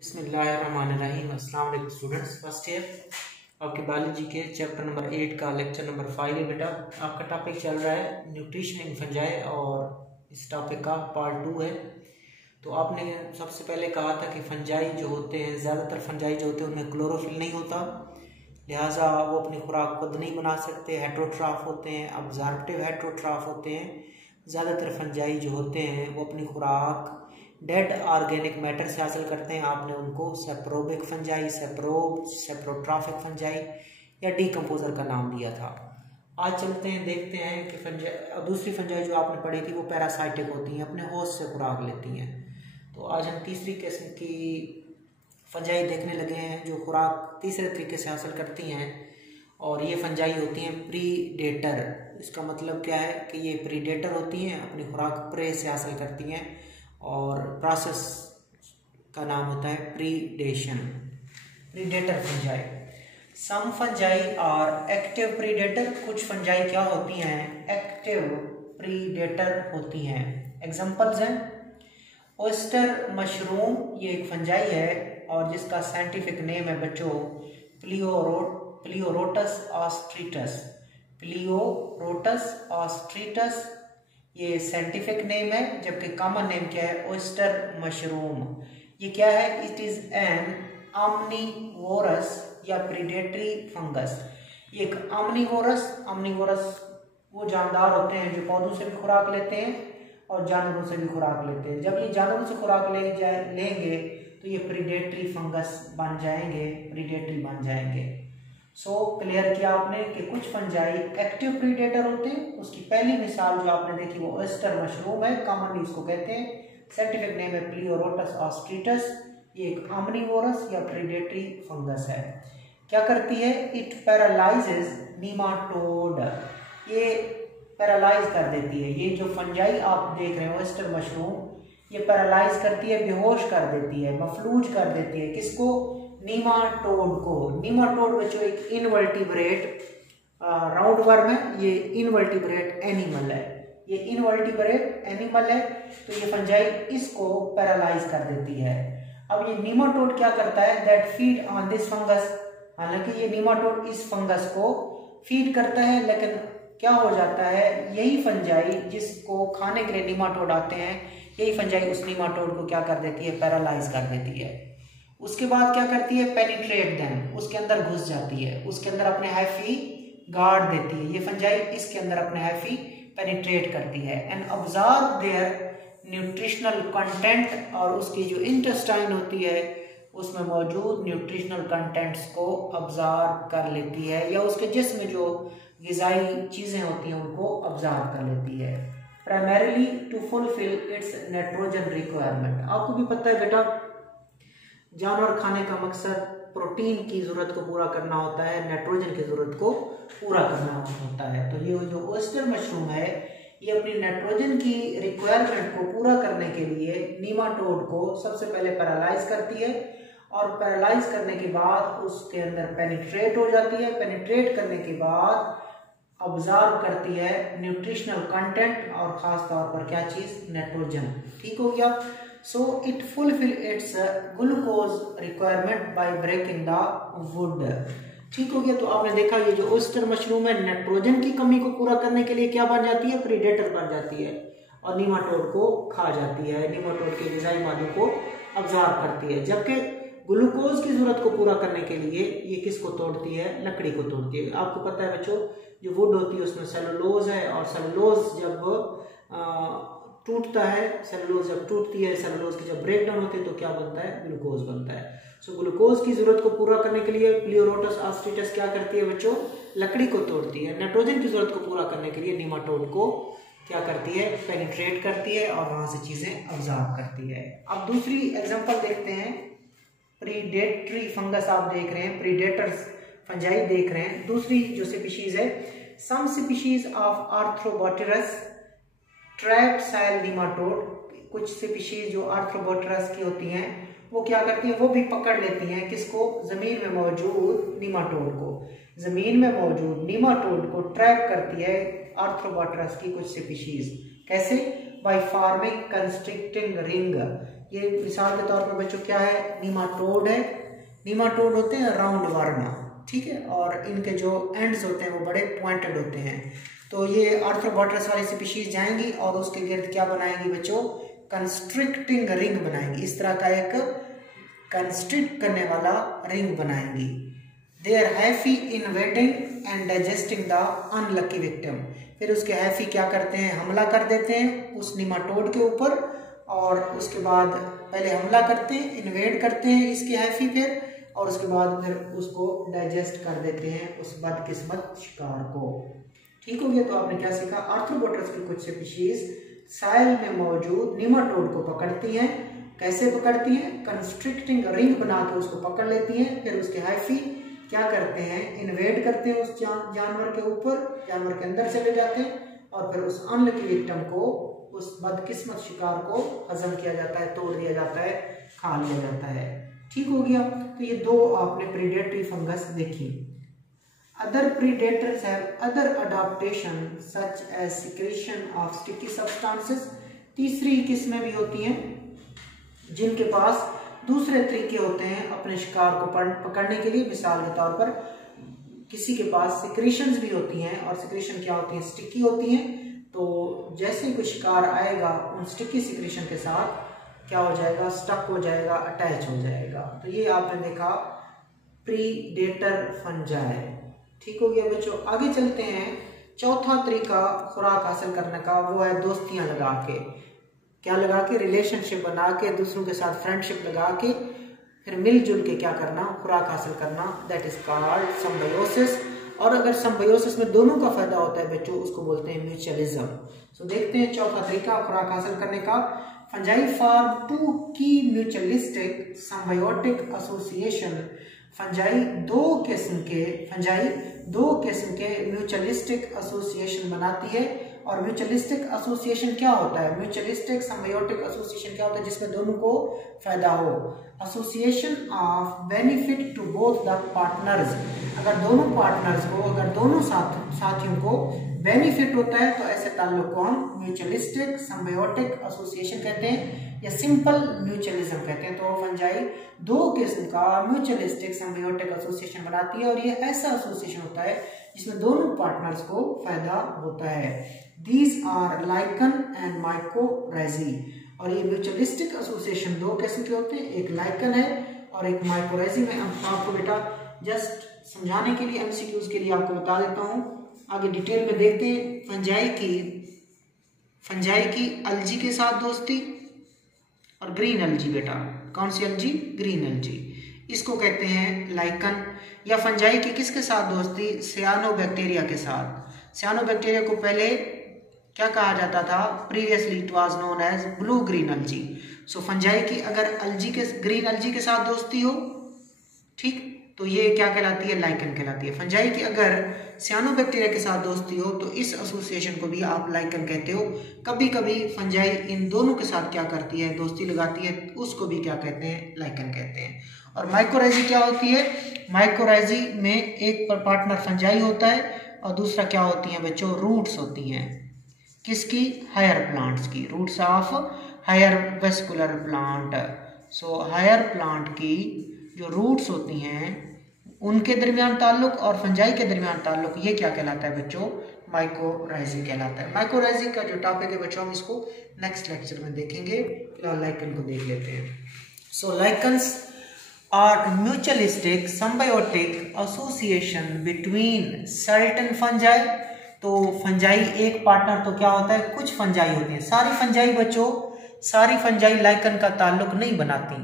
बिस्मिल्लाहिर्रहमानिर्रहीम। अस्सलाम वालेकुम स्टूडेंट्स, फर्स्ट ईयर आपके बायोलॉजी के चैप्टर नंबर 8 का लेक्चर नंबर 5 है। बेटा आपका टॉपिक चल रहा है न्यूट्रिशन इन फंजाई और इस टॉपिक का पार्ट 2 है। तो आपने सबसे पहले कहा था कि फंजाई जो होते हैं, ज़्यादातर फंजाई जो होते हैं उनमें क्लोरोफिल नहीं होता, लिहाजा वो अपनी खुराक खुद नहीं बना सकते, हेट्रोट्राफ होते हैं, अब्जॉर्प्टिव हेट्रोट्राफ होते हैं। ज़्यादातर फंजाई जो होते हैं वो अपनी खुराक डेड ऑर्गेनिक मैटर से हासिल करते हैं। आपने उनको सेप्रोबिक फंजाई, सेप्रोट्राफिक फंजाई या डीकम्पोजर का नाम दिया था। आज चलते हैं, देखते हैं कि फंजाई, दूसरी फंजाई जो आपने पढ़ी थी वो पैरासाइटिक होती हैं, अपने होस्ट से खुराक लेती हैं। तो आज हम तीसरी किस्म की फंजाई देखने लगे हैं जो खुराक तीसरे तरीके से हासिल करती हैं, और ये फंजाई होती हैं प्रीडेटर। इसका मतलब क्या है कि ये प्रीडेटर होती हैं, अपनी खुराक प्रे से हासिल करती हैं, और प्रोसेस का नाम होता है प्रीडेशन। प्रीडेटर फंजाई, सम फंजाई और एक्टिव प्रीडेटर। कुछ फंजाई क्या होती हैं? एक्टिव प्रीडेटर होती हैं। एग्जांपल्स हैं ओयस्टर मशरूम, ये एक फंजाई है और जिसका साइंटिफिक नेम है बच्चों प्लियोरोटस ऑस्ट्रीटस। प्लियोरोटस ऑस्ट्रीटस ये साइंटिफिक नेम है, जबकि कॉमन नेम क्या है? Oyster mushroom. ये क्या है? इट इज एन ऑमनीवोरस या प्रीडेटरी फंगस। ये एक ऑमनीवोरस वो जानदार होते हैं जो पौधों से भी खुराक लेते हैं और जानवरों से भी खुराक लेते हैं। जब ये जानवरों से खुराक लेंगे तो ये प्रीडेटरी फंगस बन जाएंगे, प्रीडेटरी बन जाएंगे। सो क्लियर किया आपने कि कुछ फंजाई एक्टिव प्रीडेटर होते हैं। उसकी पहली मिसाल जो आपने देखी वो ओयस्टर मशरूम है, कॉमनली इसको कहते हैं, साइंटिफिक नेम है प्लियोरोटस ऑस्ट्रीटस। ये एक ऑमनीवोरस या प्रीडेटरी फंगस है। क्या करती है? It paralyses nematode. ये पैरालाइज कर देती है। ये जो फंजाई आप देख रहे हैं ओयस्टर मशरूम, ये पैरालाइज करती है, बेहोश कर देती है, मफलूज कर देती है। किसको? नीमाटोड को। नीमाटोड बच्चों एक इनवर्टिब्रेट राउंड वर्म है, ये इनवर्टिब्रेट एनिमल है, ये इनवर्टिब्रेट एनिमल है। तो ये फंजाई इसको पैरालाइज कर देती है। अब ये नीमाटोड क्या करता है? That feed on this fungus. हालांकि ये नीमाटोड इस फंगस को फीड करता है, लेकिन क्या हो जाता है, यही फंजाई जिसको खाने के लिए नीमाटोड आते हैं, यही फंजाई उस नीमाटोड को क्या कर देती है? पैरालाइज कर देती है। उसके बाद क्या करती है? पेनिट्रेट देम, उसके अंदर घुस जाती है, उसके अंदर अपने हैफी गाड़ देती है। ये फंजाई इसके अंदर अपने हैफी पेनिट्रेट करती है and observe their nutritional content, और उसकी जो इंटेस्टाइन होती है उसमें मौजूद न्यूट्रिशनल कंटेंट्स को ऑब्जर्व कर लेती है, या उसके जिस्म में जो ग़िज़ाई चीज़ें होती हैं उनको ऑब्जर्व कर लेती है, primarily to fulfil its nitrogen requirement. आपको भी पता है बेटा, जानवर खाने का मकसद प्रोटीन की ज़रूरत को पूरा करना होता है, नाइट्रोजन की ज़रूरत को पूरा करना होता है। तो ये जो ओयस्टर मशरूम है, ये अपनी नाइट्रोजन की रिक्वायरमेंट को पूरा करने के लिए नीमाटोड को सबसे पहले पैरालाइज करती है, और पैरालाइज करने के बाद उसके अंदर पेनिट्रेट हो जाती है। पेनिट्रेट करने के बाद ऑब्जर्व करती है न्यूट्रिशनल कंटेंट, और ख़ास तौर पर क्या चीज़? नाइट्रोजन। ठीक हो गया। So it fulfill its glucose requirement by breaking the wood। ठीक हो गया। तो आपने देखा ये जो ओयस्टर मशरूम है, नाइट्रोजन की कमी को पूरा करने के लिए क्या बन जाती है? प्रीडेटर बन जाती है और नीमाटोड को खा जाती है, नीमाटोड के ग़िज़ाई मादों को ऑब्जर्व करती है। जबकि ग्लूकोज की जरूरत को पूरा करने के लिए ये किसको तोड़ती है? लकड़ी को तोड़ती है। आपको पता है बच्चों, जो वुड होती है उसमें सेलुलोज है, और सेलुलोज जब टूटता है, सेलुलोज जब टूटती है, सेलुलोज की जब ब्रेक डाउन होती है तो क्या बनता है? ग्लूकोज बनता है। सो ग्लूकोज की जरूरत को पूरा करने के लिए प्लियोरोटस ऑस्ट्रीटस क्या करती है बच्चों? लकड़ी को तोड़ती है। नाइट्रोजन की जरूरत को पूरा करने के लिए नीमाटोड को क्या करती है? पेनिट्रेट करती है और वहां से चीजें ऑब्जर्व करती है। अब दूसरी एग्जांपल देखते हैं। प्रीडेटरी फंगस आप देख रहे हैं, प्रीडेटर्स फंजाई देख रहे हैं। दूसरी जो स्पीशीज है, some species of Arthrobotrys trap soil nematode. कुछ स्पीशीज जो आर्थ्रोबोटेरस की होती हैं वो क्या करती हैं? वो भी पकड़ लेती हैं किसको? जमीन में मौजूद नीमाटोड को। जमीन में मौजूद नीमाटोड को ट्रैप करती है आर्थ्रोबोटेरस की कुछ स्पीशीज। कैसे? By forming constricting ring. ये मिसाल के तौर पर बच्चों क्या है, नीमाटोड है। नीमाटोड होते हैं राउंड वर्म, ठीक है, और इनके जो एंड्स होते हैं वो बड़े पॉइंटेड होते हैं। तो ये आर्थ्रोपोड्स वाली स्पीशीज जाएंगी और उसके गिर्द क्या बनाएंगी बच्चों, कंस्ट्रिक्टिंग रिंग बनाएंगी। इस तरह का एक कंस्ट्रिक्ट करने वाला रिंग बनाएंगी। They are hyphae invading and digesting the unlucky victim. फिर उसके हैफी क्या करते हैं, हमला कर देते हैं उस नीमाटोड के ऊपर, और उसके बाद पहले हमला करते हैं, इन्वेड करते हैं इसकी हैफी, फिर और उसके बाद फिर उसको डाइजेस्ट कर देते हैं उस बदकिस्मत शिकार को। ठीक हो गया। तो आपने क्या सीखा, आर्थ्रोपोड्स की कुछ स्पीशीज साइल में मौजूद नीमाटोड को पकड़ती हैं। कैसे पकड़ती हैं, कंस्ट्रिक्टिंग रिंग बना के उसको पकड़ लेती हैं, फिर उसके हाइफी क्या करते हैं, इन्वेड करते हैं उस जानवर के ऊपर, जानवर के अंदर चले जाते हैं और फिर उस अनलकी विक्टिम को, उस बदकिस्मत शिकार को हजम किया जाता है, तोड़ दिया जाता है, खा लिया जाता है। ठीक हो गया। तो ये दो आपने प्रीडेटरी फंगस देखी। Other predators have other adaptation such as secretion of sticky substances. तीसरी किस्में भी होती हैं जिनके पास दूसरे तरीके होते हैं अपने शिकार को पकड़ने के लिए। मिसाल के तौर पर किसी के पास सिक्रेशंस भी होती हैं, और सिक्रेशन क्या होती है, स्टिकी होती हैं। तो जैसे कोई शिकार आएगा उन स्टिकी सिक्रेशन के साथ क्या हो जाएगा, स्टक हो जाएगा, अटैच हो जाएगा। तो ये आपने देखा प्रीडेटर फंजाई। ठीक हो गया बच्चों। आगे चलते हैं। चौथा तरीका खुराक हासिल करने का वो है दोस्तियां लगा के। क्या लगा के, रिलेशनशिप बना के, दूसरों के साथ फ्रेंडशिप लगा के फिर मिलजुल के क्या करना, खुराक हासिल करना। That is called symbiosis. और अगर सिम्बायोसिस में दोनों का फायदा होता है बच्चों, उसको बोलते हैं म्यूचुअलिज्म। सो देखते हैं चौथा तरीका खुराक हासिल करने का। फंजाई फॉर्म टू की म्यूचुअलिस्टिक सिम्बायोटिक एसोसिएशन। फंजाई दो किस्म के म्यूचुअलिस्टिक एसोसिएशन बनाती है। और म्यूचुअलिस्टिक एसोसिएशन क्या होता है, म्यूचुअलिस्टिक सिम्बायोटिक एसोसिएशन क्या होता है, जिसमें दोनों को फायदा हो। Association of benefit to both the partners. अगर दोनों पार्टनर्स को, अगर दोनों साथियों को बेनिफिट होता है तो ऐसे ताल्लुक को हम म्यूचुअलिस्टिक सिम्बायोटिक एसोसिएशन कहते हैं या सिंपल म्यूचुअलिज्म कहते हैं। तो फंजाई दो किस्म का म्यूचुअलिस्टिक सिम्बायोटिक एसोसिएशन बनाती है, और ये ऐसा एसोसिएशन होता है जिसमें दोनों पार्टनर्स को फायदा होता है। These are lichen and mycorrhizae। और ये म्यूचुअलिस्टिक एसोसिएशन दो किस्म के होते हैं, एक लाइकन है और एक माइकोराइजी। में आपको बेटा जस्ट समझाने के लिए, एमसीक्यूज के लिए आपको बता देता हूँ। आगे डिटेल में देखते हैं। फंजाई की अलजी के साथ दोस्ती और ग्रीन अलजी। बेटा कौन सी अलजी, ग्रीन अलजी, इसको कहते हैं लाइकन। या फंजाई की किसके साथ दोस्ती, सियानोबैक्टीरिया के साथ। सियानोबैक्टीरिया को पहले क्या कहा जाता था, previously it was known as blue green algae. So fungi की अगर ग्रीन अलजी के साथ दोस्ती हो, ठीक, तो ये क्या कहलाती है, लाइकन कहलाती है। फंजाई की अगर सियानोबैक्टीरिया के साथ दोस्ती हो तो इस एसोसिएशन को भी आप लाइकन कहते हो। कभी कभी फंजाई इन दोनों के साथ क्या करती है, दोस्ती लगाती है, उसको भी क्या कहते हैं, लाइकन कहते हैं। और माइकोराइजी क्या होती है, माइकोराइजी में एक पार्टनर फंजाई होता है और दूसरा क्या होती है बच्चों, रूट्स होती हैं। किसकी, हायर प्लांट्स की, roots of higher vascular plant. So higher plant की जो रूट्स होती हैं उनके दरमियान ताल्लुक और फंजाई के दरमियान ताल्लुक, ये क्या कहलाता है बच्चों, माइकोराइजी कहलाता है। माइकोराइजी का जो टॉपिक है बच्चों हम इसको नेक्स्ट लेक्चर में देखेंगे। फिलहाल लाइकन को देख लेते हैं। So lichens are mutualistic symbiotic association between certain fungi. तो फंजाई एक पार्टनर तो क्या होता है, कुछ फंजाई होती है। सारी फंजाई बच्चों, सारी फंजाई लाइकन का ताल्लुक नहीं बनाती।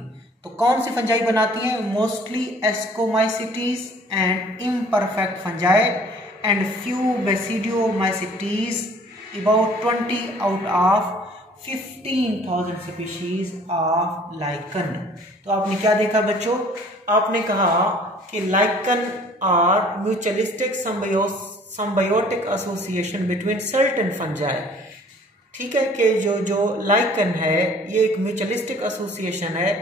तो कौन सी फंजाई बनाती है, mostly ascomycetes and imperfect fungi and few basidiomycetes, about 20 out of 15,000 species of lichen. तो आपने क्या देखा बच्चों, आपने कहा कि lichen are mutualistic symbiotic association between certain fungi. ठीक है, कि जो लाइकन है ये एक म्यूचुअलिस्टिक एसोसिएशन है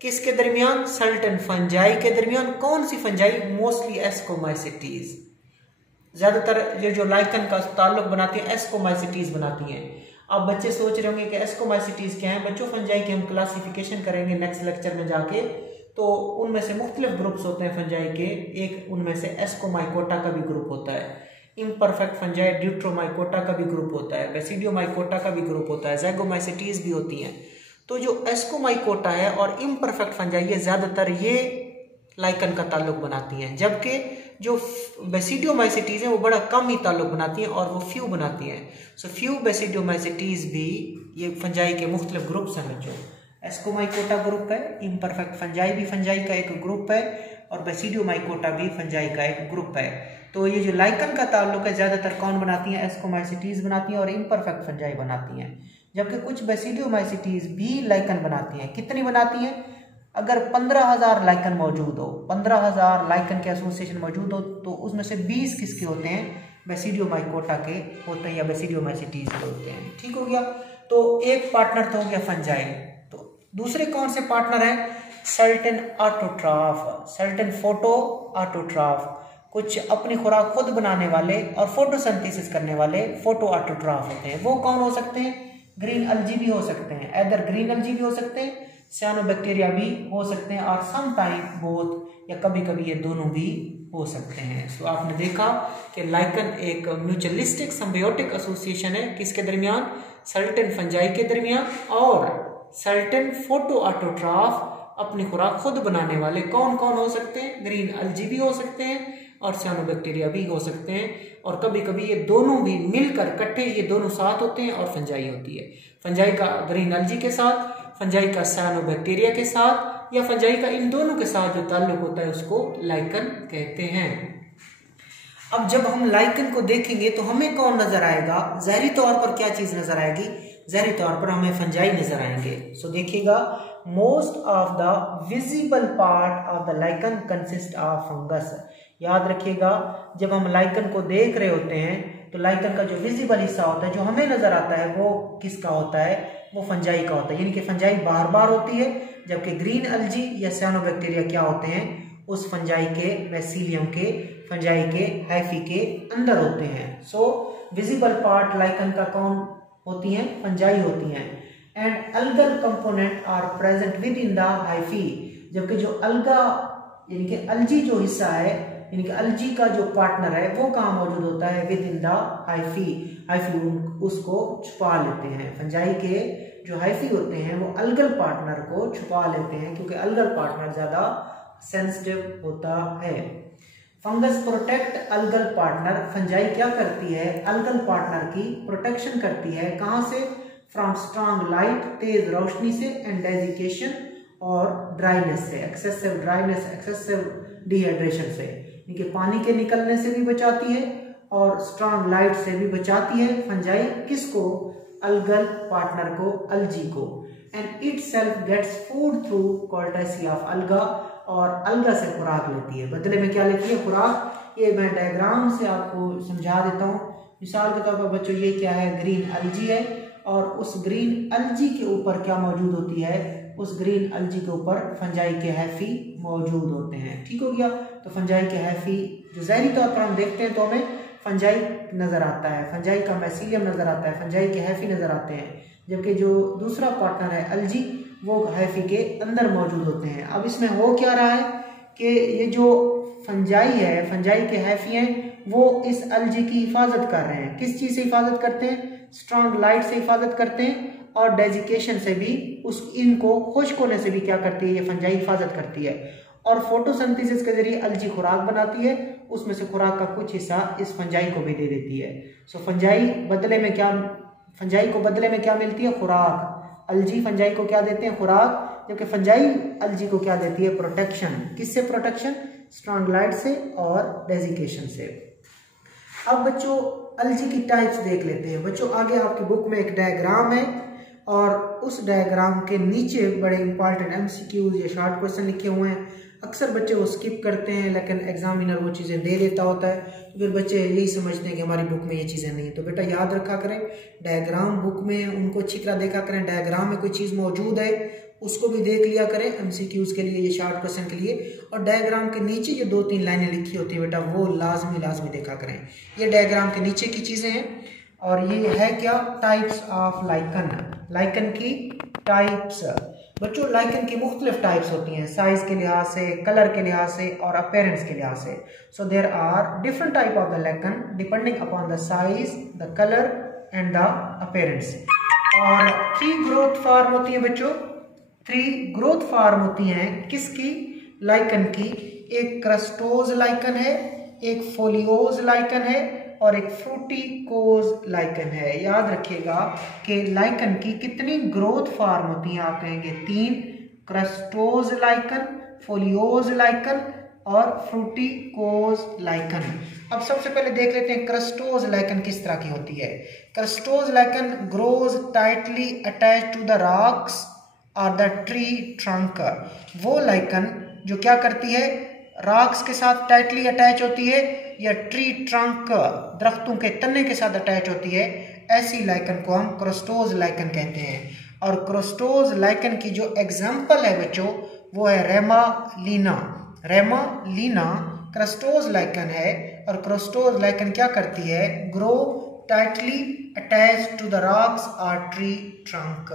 किसके दरमियान, सर्टेन फंजाई के दरमियान। कौन सी फंजाई, मोस्टली एस्कोमाइसिटीज। ज्यादातर ये जो लाइकन का ताल्लुक बनाती है एस्कोमाइसिटीज बनाती हैं। अब बच्चे सोच रहे होंगे कि एस्कोमाइसिटीज क्या है। बच्चों फंजाई की हम क्लासिफिकेशन करेंगे नेक्स्ट लेक्चर में जाके, तो उनमें से मुख्तलिफ ग्रुप्स होते हैं फंजाई के। एक उनमें से एस्कोमाइकोटा का भी ग्रुप होता है, इम्परफेक्ट फंजाई ड्यूट्रोमाइकोटा का भी ग्रुप होता है, बेसिडियोमाइकोटा का भी ग्रुप होता है, ज़ाइगोमाइसिटीज भी होती हैं। तो जो एस्कोमाइकोटा है और इम्परफेक्ट फंजाई ये ज़्यादातर ये लाइकन का ताल्लुक बनाती हैं, जबकि जो बेसिडियोमाइसिटीज हैं वो बड़ा कम ही ताल्लुक बनाती हैं और वो फ्यू बनाती हैं। सो फ्यू बेसिडियोमाइसिटीज भी ये फंजाई के मुख्तलिफ ग्रुप्स हैं बच्चों। एस्कोमाइकोटा ग्रुप है, इम्परफेक्ट फंजाई भी फंजाई का एक ग्रुप है और बेसिडियोमाइकोटा भी फंजाई का एक ग्रुप है। तो ये जो लाइकन का ताल्लुक है ज़्यादातर कौन बनाती हैं? एस्कोमाइसिटीज बनाती हैं और इम्परफेक्ट फंजाई बनाती हैं, जबकि कुछ बेसिडियोमाइसिटीज भी लाइकन बनाती हैं। कितनी बनाती हैं? अगर 15,000 लाइकन मौजूद हो, 15,000 लाइकन के एसोसिएशन मौजूद हो, तो उसमें से 20 किसके होते हैं? बेसिडियोमाइकोटा के होते हैं या बेसिडियोमाइसिटीज के होते हैं। ठीक हो गया। तो एक पार्टनर तो हो गया फंजाई। तो दूसरे कौन से पार्टनर हैं? Certain autotroph, certain photo autotroph, कुछ अपनी खुराक खुद बनाने वाले और फोटोसिंथेसिस करने वाले फोटो ऑटोट्रॉफ होते हैं। वो कौन हो सकते हैं? ग्रीन अलजी भी हो सकते हैं, इधर ग्रीन अलजी भी हो सकते हैं, साइनोबैक्टीरिया भी हो सकते हैं, और सम टाइम बोथ या कभी कभी ये दोनों भी हो सकते हैं। तो आपने देखा कि लाइकन एक म्यूचुअलिस्टिक सिम्बायोटिक एसोसिएशन है, किसके दरमियान? सर्टेन फंजाई के दरमियान और सर्टेन फोटो ऑटोट्रॉफ अपनी खुराक खुद बनाने वाले कौन कौन हो सकते हैं? ग्रीन अलजी भी हो सकते हैं और साइनोबैक्टीरिया भी हो सकते हैं, और कभी कभी ये दोनों भी मिलकर इकट्ठे ये दोनों साथ होते हैं और फंजाई होती है। फंजाई का ग्रीन अलजी के साथ, फंजाई का साइनोबैक्टीरिया के साथ, या फंजाई का इन दोनों के साथ जो ताल्लुक होता है उसको लाइकन कहते हैं। अब जब हम लाइकन को देखेंगे तो हमें कौन नजर आएगा? ज़ाहिरी तौर पर क्या चीज नजर आएगी? ज़ाहिरी तौर पर हमें फंजाई नजर आएंगे। सो देखिएगा, most of the visible part of the lichen consist of fungus. याद रखिएगा, जब हम लाइकन को देख रहे होते हैं तो लाइकन का जो विजिबल हिस्सा होता है, जो हमें नजर आता है, वो किसका होता है? वो फंजाई का होता है। यानी कि फंजाई बार बार होती है, जबकि ग्रीन अलजी या साइनोबैक्टीरिया क्या होते हैं? उस फंजाई के माइसीलियम के, फंजाई के हाइफी के अंदर होते हैं। सो विजिबल पार्ट लाइकन का कौन होती हैं? फंजाई होती हैं। And algal component are present within the hyphae, जबकि जो अलगा यानी कि अलजी जो हिस्सा है, यानी कि अलजी का जो पार्टनर है, वो कहाँ मौजूद होता है? With in the hyphae. Hyphae उसको छुपा लेते हैं। फंजाई के जो हाइफी होते हैं वो अलगल पार्टनर को छुपा लेते हैं, क्योंकि अलगल पार्टनर ज्यादा सेंसिटिव होता है। Fungus protect algal partner. Fungi क्या करती है? अलगल पार्टनर की प्रोटेक्शन करती है। कहां से? फ्रॉम स्ट्रॉन्ग लाइट, तेज रोशनी से, एंड डेजिकेशन और ड्राइनेस से, एक्सेसिव ड्राइनेस, एक्सेसिव डिहाइड्रेशन से, यानी कि पानी के निकलने से भी बचाती है और स्ट्रॉन्ग लाइट से भी बचाती है फंजाई। किसको? अलगल पार्टनर को, अलजी को। And itself gets food through courtesy of alga, और अलगा से खुराक लेती है। बदले में क्या लेती है? खुराक। ये मैं डायग्राम से आपको समझा देता हूँ। मिसाल के तौर पर बच्चों, ये क्या है? ग्रीन अलजी है, और उस ग्रीन अलजी के ऊपर क्या मौजूद होती है? उस ग्रीन अलजी के ऊपर फंजाई के हैफी मौजूद होते हैं। ठीक हो गया। तो फंजाई के हैफी जो ज़ाहिरी तौर पर हम देखते हैं तो हमें फंजाई नजर आता है, फंजाई का माइसीलियम नजर आता है, फंजाई के हैफी नजर आते हैं, जबकि जो दूसरा पार्टनर है अलजी, वो हैफी के अंदर मौजूद होते हैं। अब इसमें हो क्या रहा है कि ये जो फंजाई है, फंजाई के हैफी हैं, वो इस अलजी की हिफाजत कर रहे हैं। किस चीज से हिफाजत करते हैं? स्ट्रॉन्ग लाइट से हिफाजत करते हैं, और डेजिकेशन से भी, उस इनको खुश्क होने से भी क्या करती है? ये फंजाई हिफाजत करती है। और फोटोसिंथेसिस के जरिए अलजी खुराक बनाती है, उसमें से खुराक का कुछ हिस्सा इस फंजाई को भी दे देती है। सो फंजाई बदले में क्या, फंजाई को बदले में क्या मिलती है? खुराक। अलजी फंजाई को क्या देते हैं? खुराक। जबकि फंजाई अलजी को क्या देती है? प्रोटेक्शन। किससे प्रोटेक्शन? स्ट्रॉन्ग लाइट से और डेजिकेशन से। अब बच्चों अलजी की टाइप्स देख लेते हैं। बच्चों आगे आपकी बुक में एक डायग्राम है, और उस डायग्राम के नीचे बड़े इंपॉर्टेंट एमसीक्यूज या शॉर्ट क्वेश्चन लिखे हुए हैं। अक्सर बच्चे वो स्किप करते हैं, लेकिन एग्जामिनर वो चीज़ें दे देता होता है, तो फिर बच्चे यही समझते हैं कि हमारी बुक में ये चीज़ें नहीं है। तो बेटा याद रखा करें, डायग्राम बुक में उनको अच्छी तरह देखा करें। डायग्राम में कोई चीज़ मौजूद है उसको भी देख लिया करें एमसीक्यूज के लिए, ये शॉर्ट क्वेश्चन के लिए। और डायग्राम के नीचे जो 2-3 लाइनें लिखी होती है बेटा, वो लाजमी देखा करें। ये डायग्राम के नीचे की चीज़ें हैं, और ये है क्या, टाइप्स ऑफ लाइकन, लाइकन की टाइप्स। बच्चों लाइकन की मुख्तलिफ टाइप्स होती हैं, साइज के लिहाज से, कलर के लिहाज से और अपीयरेंस के लिहाज से। So there are different type of the lichen depending upon the size, the colour and the appearance. और 3 ग्रोथ फॉर्म होती है बच्चों, 3 ग्रोथ फॉर्म होती हैं किसकी, लाइकन की। एक क्रस्टोज लाइकन है, एक फोलियोज लाइकन है और एक फ्रूटिकोज लाइकन है। याद रखिएगा कि लाइकन की कितनी ग्रोथ फॉर्म होती हैं, आप कहेंगे 3, क्रस्टोज लाइकन, फोलियोज लाइकन और फ्रूटिकोज लाइकन। अब सबसे पहले देख लेते हैं क्रस्टोज लाइकन किस तरह की होती है। Crustose lichen grows tightly attach to the rocks और द ट्री ट्रंक। वो लाइकन जो क्या करती है, रॉक्स के साथ टाइटली अटैच होती है या ट्री ट्रंक दरख्तों के तने के साथ अटैच होती है, ऐसी लाइकन को हम क्रस्टोज लाइकन कहते हैं। और क्रस्टोज लाइकन की जो एग्जाम्पल है बच्चों वो है रेमालीना। रेमालीना क्रस्टोज लाइकन है और क्रस्टोज लाइकन क्या करती है, grow tightly attach to the rocks और ट्री ट्रंक।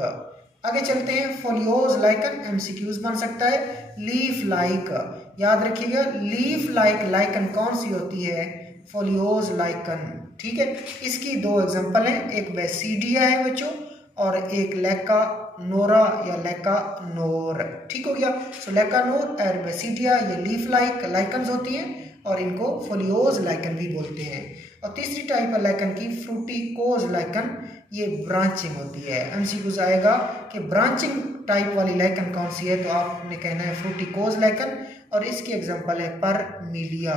आगे चलते हैं, फोलियोज लाइकन एमसीक्यूज बन सकता है। लीफ लाइक, याद रखिएगा लीफ लाइक लाइकन कौन सी होती है, फोलियोज लाइकन। ठीक है, इसकी 2 एग्जांपल हैं, एक बेसीडिया है बच्चों और एक लेका नोरा या लेका नोर। ठीक हो गया। सो लेका नोर और बेसीडिया ये लीफ लाइक लाइकन्स होती हैं और इनको फोलियोज लाइकन भी बोलते हैं। और तीसरी टाइप है लाइकन की फ्रूटिकोज लाइकन, ये ब्रांचिंग होती है। एमसीक्यूज आएगा कि ब्रांचिंग टाइप वाली लाइकन कौन सी है, तो आपने कहना है फ्रूटिकोज लाइकन और इसकी एग्जांपल है परमिलिया।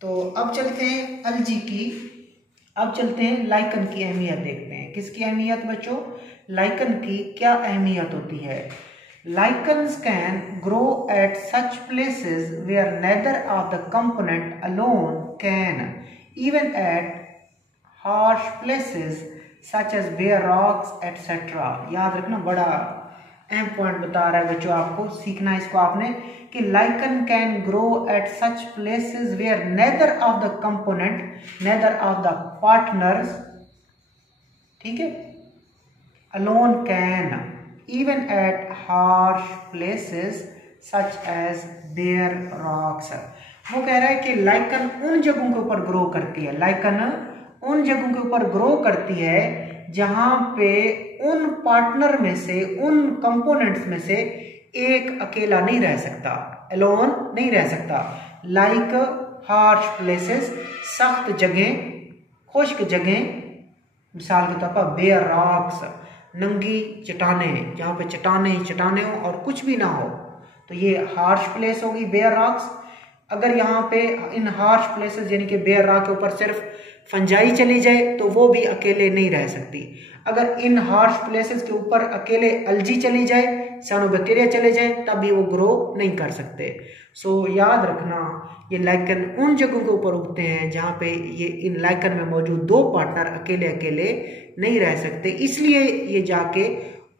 तो अब चलते हैं अलजी की, अब चलते हैं लाइकन की अहमियत देखते हैं। किसकी अहमियत बच्चों, लाइकन की क्या अहमियत होती है। Lichens can grow at such places where neither of the component alone can, even at harsh places such as bare rocks etcetera. याद रखना, बड़ा अहम पॉइंट बता रहा है बच्चों, आपको सीखना है इसको आपने, कि lichen can grow at such places where neither of the component, neither of the partners, ठीक है, alone can, even at harsh places such as bare rocks. वो कह रहा है कि लाइकन उन जगहों के ऊपर ग्रो करती है, लाइकन उन जगहों के ऊपर ग्रो करती है जहां पे उन पार्टनर में से, उन कंपोनेंट्स में से एक अकेला नहीं रह सकता, अलोन नहीं रह सकता। लाइक हार्श प्लेसेस, सख्त जगह, खुश्क जगह, मिसाल के तौर पर बेयर रॉक्स, नंगी चट्टाने, जहाँ पे चट्टाने हो और कुछ भी ना हो, तो ये हार्श प्लेस होगी, बेयर रॉक्स। अगर यहाँ पे इन हार्श प्लेसेस यानी कि बेयर रॉक के ऊपर सिर्फ फंजाई चली जाए तो वो भी अकेले नहीं रह सकती। अगर इन हार्श प्लेसेस के ऊपर अकेले अलजी चली जाए, साइनोबैक्टीरिया चले जाए, तब भी वो ग्रो नहीं कर सकते। सो याद रखना, ये लाइकन उन जगहों के ऊपर उगते हैं जहाँ पे ये इन लाइकन में मौजूद 2 पार्टनर अकेले अकेले नहीं रह सकते, इसलिए ये जाके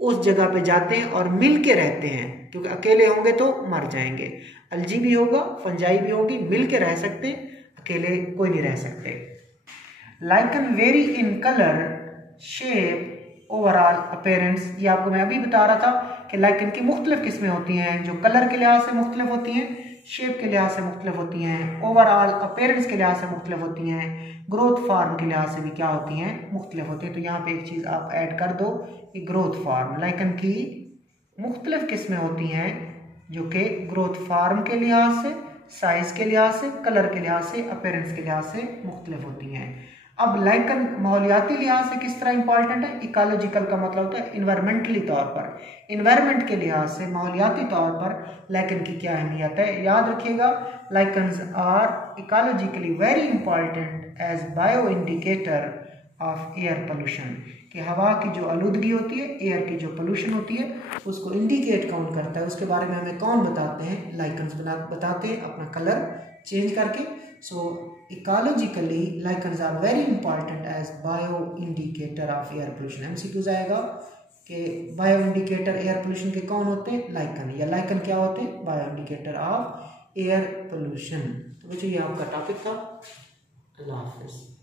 उस जगह पे जाते हैं और मिल के रहते हैं, क्योंकि अकेले होंगे तो मर जाएंगे। अलजी भी होगा, फंजाई भी होगी, मिल के रह सकते, अकेले कोई नहीं रह सकते। Lichen vary in colour, shape, overall appearance. ये आपको मैं अभी बता रहा था कि लाइकन की मुख्तलिफ किस्में होती हैं, जो कलर के लिहाज से मुख्तलिफ होती हैं, शेप के लिहाज से मुख्तलिफ होती हैं, ओवरऑल अपीयरेंस के लिहाज से मुख्तलिफ होती हैं, ग्रोथ फॉर्म के लिहाज से भी क्या होती हैं, मुख्तलिफ होती हैं। तो यहाँ पे एक चीज़ आप ऐड कर दो कि ग्रोथ फॉर्म, लाइकन की मुख्तलिफ किस्में होती हैं जो कि ग्रोथ फॉर्म के लिहाज से, साइज के लिहाज से, कलर के लिहाज से, अपीयरेंस के लिहाज से मुख्तलिफ होती हैं। अब लाइकन माहौलियाती लिहाज से किस तरह इंपॉर्टेंट है, इकोलॉजिकल का मतलब होता है इन्वायरमेंटली तौर पर, इन्वायरमेंट के लिहाज से, माहौलियाती तौर पर लाइकन की क्या अहमियत है। याद रखिएगा, lichens are ecologically very important as bio indicator of air pollution, कि हवा की जो आलूदगी होती है, एयर की जो पोल्यूशन होती है, उसको इंडिकेट कौन करता है, उसके बारे में हमें कौन बताते हैं, लाइकन्स बताते हैं अपना कलर चेंज करके। So ecologically lichens are very important as bio indicator of air pollution. MCQs आएगा कि बायो इंडिकेटर एयर पोल्यूशन के कौन होते हैं, लाइकन, या लाइकन क्या होते हैं, bio indicator of air pollution. तो बच्चों ये आपका टॉपिक था। अल्लाह हाफिज़।